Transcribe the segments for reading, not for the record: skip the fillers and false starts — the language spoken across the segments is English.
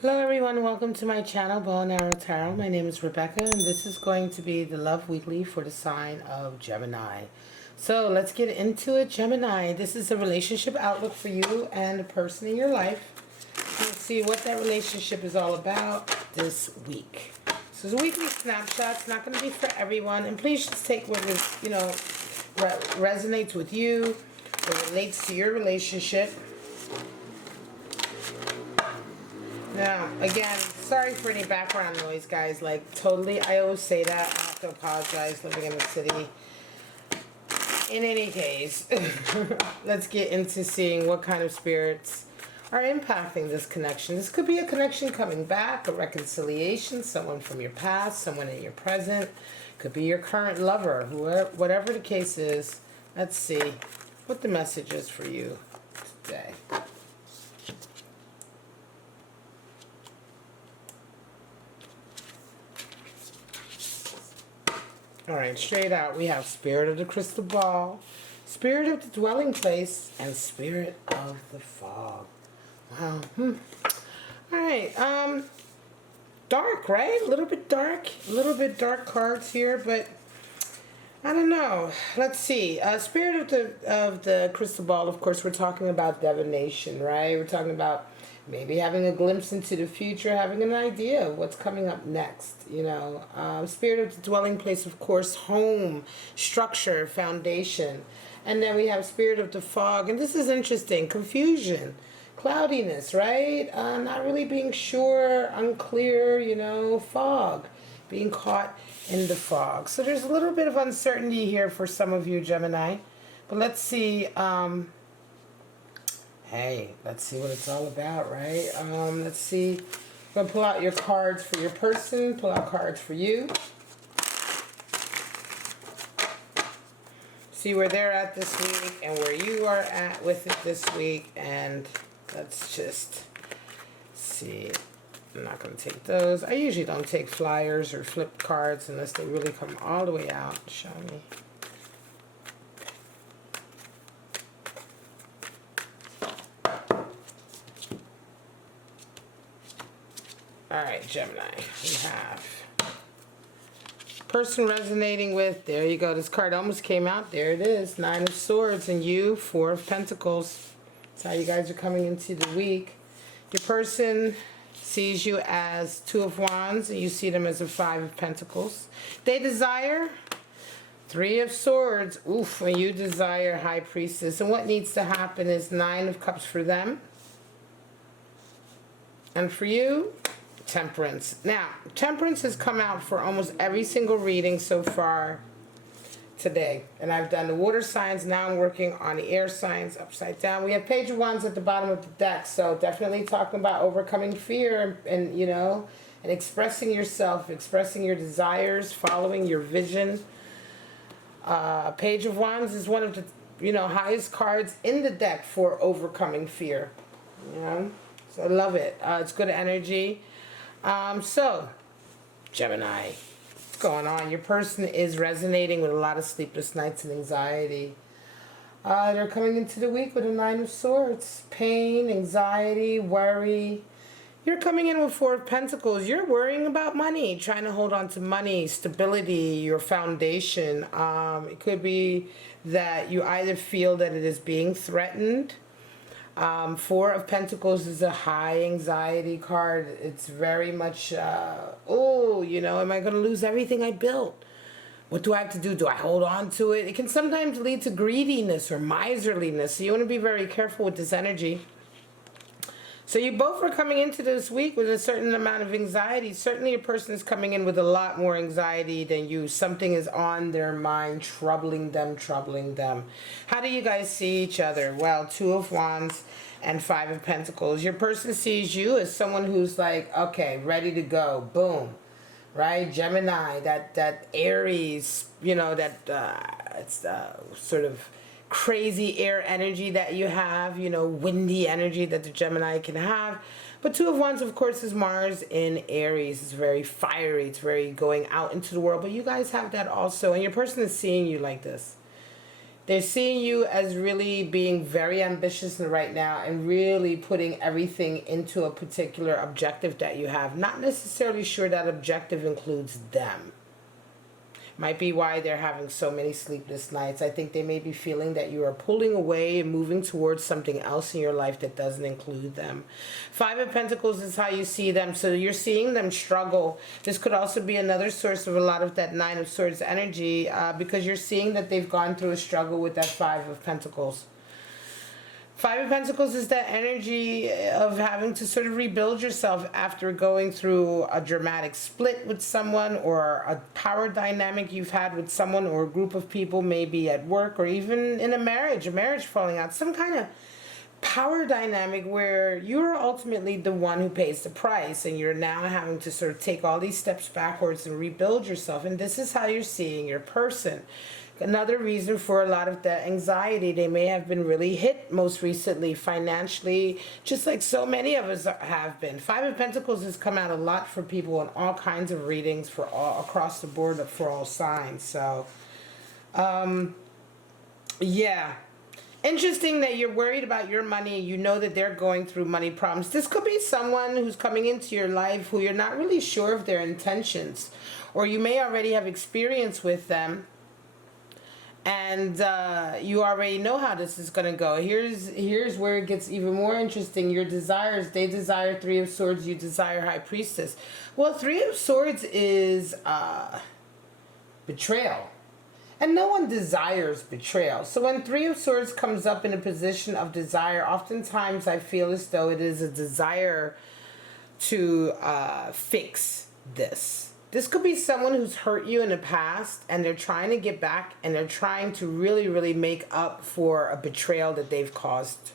Hello everyone, welcome to my channel, Bow and Arrow Tarot. My name is Rebecca and this is going to be the Love Weekly for the sign of Gemini. So let's get into it, Gemini. This is a relationship outlook for you and the person in your life. Let's see what that relationship is all about this week. So it's a weekly snapshot. It's not going to be for everyone. And please just take what is, resonates with you, what relates to your relationship. Now, again, sorry for any background noise, guys. Like, totally, I always say that. I have to apologize living in the city. In any case, let's get into seeing what kind of spirits are impacting this connection. This could be a connection coming back, a reconciliation, someone from your past, someone in your present. Could be your current lover, whatever the case is. Let's see what the message is for you today. Alright, straight out we have Spirit of the Crystal Ball, Spirit of the Dwelling Place, and Spirit of the Fog. Wow. Alright, dark, right? A little bit dark cards here, but I don't know. Let's see. Spirit of the Crystal Ball, of course, we're talking about divination, right? We're talking about maybe having a glimpse into the future, having an idea of what's coming up next, Spirit of the Dwelling Place, of course, home, structure, foundation. And then we have Spirit of the Fog, and this is interesting, confusion, cloudiness, right? Not really being sure, unclear, fog, being caught in the fog. So there's a little bit of uncertainty here for some of you, Gemini. But let's see, hey, let's see what it's all about, right? Let's see. I'm going to pull out your cards for your person, pull out cards for you. See where they're at this week and where you are at with it this week. And let's just see. I'm not going to take those. I usually don't take flyers or flipped cards unless they really come all the way out. Show me. Alright, Gemini, we have person resonating with, there you go, this card almost came out, there it is, Nine of Swords, and you, Four of Pentacles. That's how you guys are coming into the week. Your person sees you as Two of Wands, and you see them as a Five of Pentacles. They desire Three of Swords, oof, when you desire High Priestess, and what needs to happen is Nine of Cups for them. And for you, Temperance. Now, Temperance has come out for almost every single reading so far today. And I've done the water signs. Now I'm working on the air signs upside down. We have Page of Wands at the bottom of the deck. So definitely talking about overcoming fear and and expressing yourself, expressing your desires, following your vision. Page of Wands is one of the, highest cards in the deck for overcoming fear. So I love it. It's good energy. So, Gemini, what's going on? Your person is resonating with a lot of sleepless nights and anxiety. They're coming into the week with a Nine of Swords. Pain, anxiety, worry. You're coming in with Four of Pentacles. You're worrying about money, trying to hold on to money, stability, your foundation. It could be that you either feel that it is being threatened. Four of Pentacles is a high anxiety card. It's very much, am I going to lose everything I built? What do I have to do? Do I hold on to it? It can sometimes lead to greediness or miserliness. So you want to be very careful with this energy. So you both are coming into this week with a certain amount of anxiety. Certainly a person is coming in with a lot more anxiety than you. Something is on their mind, troubling them. How do you guys see each other? Well, Two of Wands and Five of Pentacles. Your person sees you as someone who's like, okay, ready to go. Boom. Right? Gemini, that Aries, it's sort of crazy air energy that you have, windy energy that the Gemini can have. But Two of Wands, of course, is Mars in Aries. It's very fiery. It's very going out into the world. But you guys have that also. And your person is seeing you like this. They're seeing you as really being very ambitious right now and really putting everything into a particular objective that you have. Not necessarily sure that objective includes them. Might be why they're having so many sleepless nights. I think they may be feeling that you are pulling away and moving towards something else in your life that doesn't include them. Five of Pentacles is how you see them. So you're seeing them struggle. This could also be another source of a lot of that Nine of Swords energy because you're seeing that they've gone through a struggle with that Five of Pentacles. Five of Pentacles is that energy of having to sort of rebuild yourself after going through a dramatic split with someone, or a power dynamic you've had with someone or a group of people, maybe at work or even in a marriage falling out. Some kind of power dynamic where you're ultimately the one who pays the price, and you're now having to sort of take all these steps backwards and rebuild yourself. And this is how you're seeing your person. Another reason for a lot of that anxiety, they may have been really hit most recently financially, just like so many of us have been. Five of Pentacles has come out a lot for people in all kinds of readings for all across the board for all signs. So, yeah. Interesting that you're worried about your money. You know that they're going through money problems. This could be someone who's coming into your life who you're not really sure of their intentions, or you may already have experience with them. And you already know how this is going to go. Here's where it gets even more interesting. Your desires, they desire Three of Swords, you desire High Priestess. Well, Three of Swords is betrayal. And no one desires betrayal. So when Three of Swords comes up in a position of desire, oftentimes I feel as though it is a desire to fix this. This could be someone who's hurt you in the past, and they're trying to get back, and they're trying to really, really make up for a betrayal that they've caused.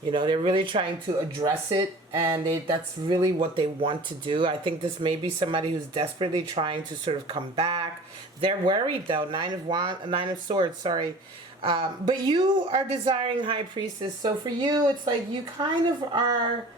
You know, they're really trying to address it, and that's really what they want to do. I think this may be somebody who's desperately trying to sort of come back. They're worried, though. Nine of Swords, sorry. But you are desiring High Priestess. So for you, it's like you kind of are...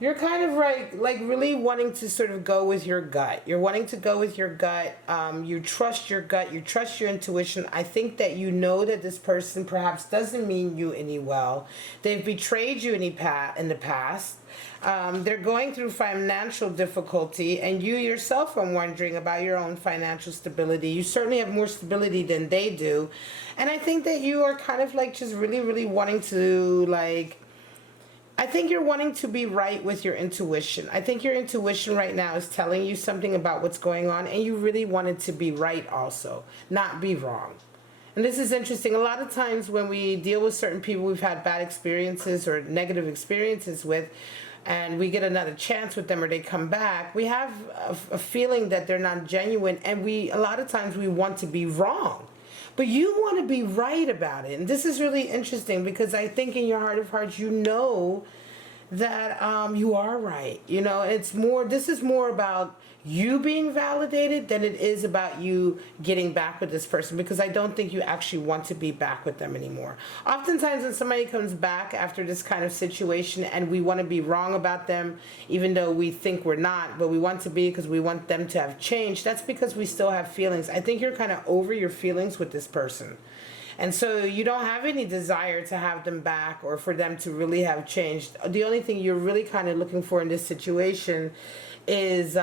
You're kind of like really wanting to sort of go with your gut. You're wanting to go with your gut. You trust your gut. You trust your intuition. I think that you know that this person perhaps doesn't mean you any well. They've betrayed you in the past. They're going through financial difficulty, and you yourself are wondering about your own financial stability. You certainly have more stability than they do. And I think that you are kind of like just really, really wanting to like... I think you're wanting to be right with your intuition. I think your intuition right now is telling you something about what's going on, and you really wanted to be right also, not be wrong. And this is interesting. A lot of times when we deal with certain people we've had bad experiences or negative experiences with, and we get another chance with them or they come back, we have a feeling that they're not genuine, and a lot of times we want to be wrong. But you want to be right about it. And this is really interesting because I think in your heart of hearts, you know that you are right. You know, this is more about you being validated than it is about you getting back with this person, because I don't think you actually want to be back with them anymore. Oftentimes when somebody comes back after this kind of situation and we want to be wrong about them, even though we think we're not, but we want to be because we want them to have changed, that's because we still have feelings. I think you're kind of over your feelings with this person. And so you don't have any desire to have them back or for them to really have changed. The only thing you're really kind of looking for in this situation is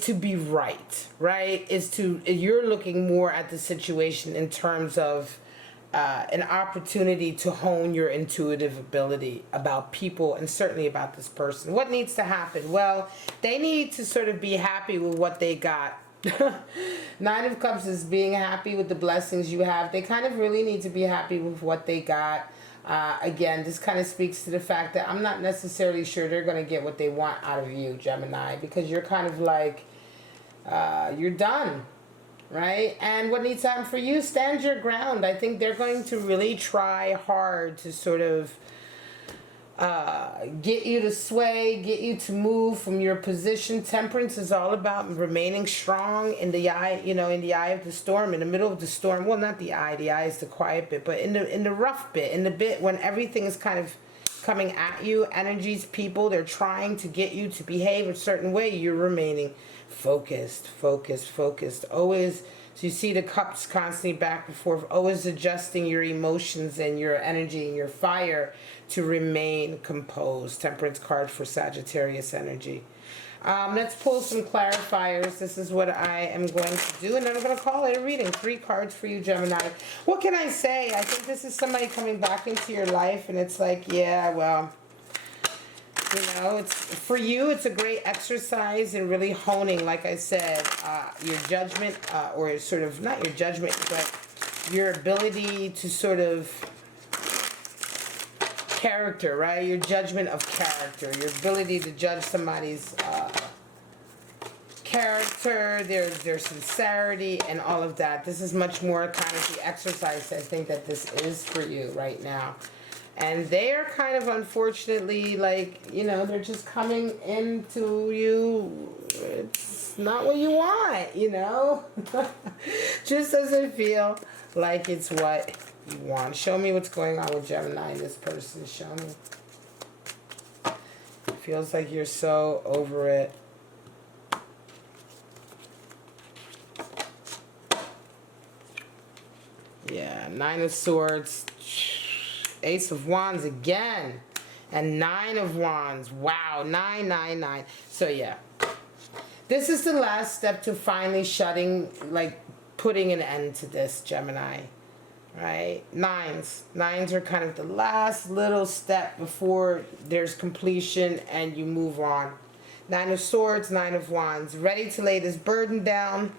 to be right? You're looking more at the situation in terms of an opportunity to hone your intuitive ability about people and certainly about this person. What needs to happen? Well, they need to sort of be happy with what they got. Nine of Cups is being happy with the blessings you have. They kind of really need to be happy with what they got. Again, this kind of speaks to the fact that I'm not necessarily sure they're going to get what they want out of you, Gemini, because you're kind of like, you're done, right? And what needs to happen for you, stand your ground. I think they're going to really try hard to sort of get you to sway, get you to move from your position. Temperance is all about remaining strong in the eye, in the eye of the storm, in the middle of the storm. Well, not the eye is the quiet bit, but in the rough bit, in the bit when everything is kind of coming at you, energies, people, they're trying to get you to behave a certain way, you're remaining focused. Always So you see the cups constantly back and forth, always adjusting your emotions and your energy and your fire to remain composed. Temperance card for Sagittarius energy. Let's pull some clarifiers. This is what I am going to do, and then I'm going to call it a reading. 3 cards for you, Gemini. What can I say? I think this is somebody coming back into your life, and it's like, yeah, well, you know, it's for you, it's a great exercise in really honing, like I said, your judgment, or sort of, not your judgment, but your ability to sort of character, right? Your judgment of character, your ability to judge somebody's character, their sincerity, and all of that. This is much more kind of the exercise I think that this is for you right now. And they are kind of, unfortunately, like, you know, they're just coming into you. It's not what you want, you know? Just doesn't feel like it's what you want. Show me what's going on with Gemini and this person. Show me. Feels like you're so over it. Yeah, 9 of Swords. Ace of Wands again. And 9 of Wands. Wow, 9, 9, 9. So yeah. This is the last step to finally shutting, like, putting an end to this, Gemini. Right? Nines are kind of the last little step before there's completion and you move on. 9 of Swords, 9 of Wands. Ready to lay this burden down.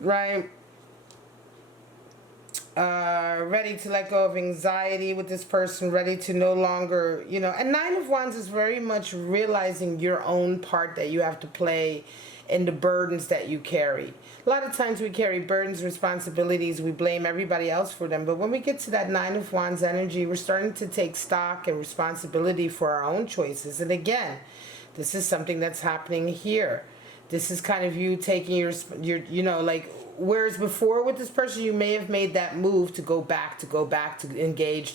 Right? Ready to let go of anxiety with this person, ready to no longer, you know, and 9 of Wands is very much realizing your own part that you have to play in the burdens that you carry. A lot of times we carry burdens, responsibilities, we blame everybody else for them, but when we get to that 9 of Wands energy, we're starting to take stock and responsibility for our own choices. And again, this is something that's happening here. This is kind of you taking your you know, like, whereas before with this person, you may have made that move to go back, to engage.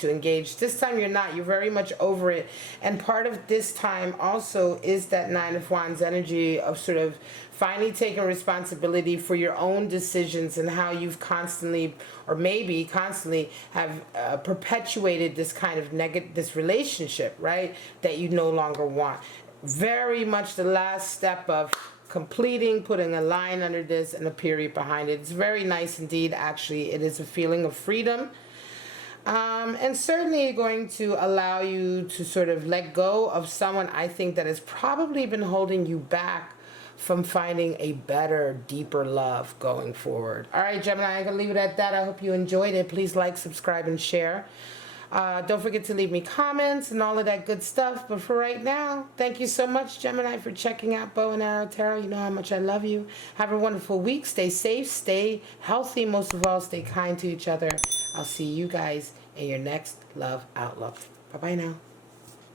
This time you're not. You're very much over it. And part of this time also is that 9 of Wands energy of sort of finally taking responsibility for your own decisions and how you've constantly, or maybe constantly, have perpetuated this kind of this relationship, right, that you no longer want. Very much the last step of completing, putting a line under this and a period behind it. It's very nice indeed, actually. It is a feeling of freedom. And certainly going to allow you to sort of let go of someone, I think, that has probably been holding you back from finding a better, deeper love going forward. All right, Gemini, I'm going to leave it at that. I hope you enjoyed it. Please like, subscribe, and share. Don't forget to leave me comments and all of that good stuff. But for right now, thank you so much, Gemini, for checking out Bow and Arrow Tarot. You know how much I love you. Have a wonderful week. Stay safe. Stay healthy. Most of all, stay kind to each other. I'll see you guys in your next Love Outlook. Bye-bye now.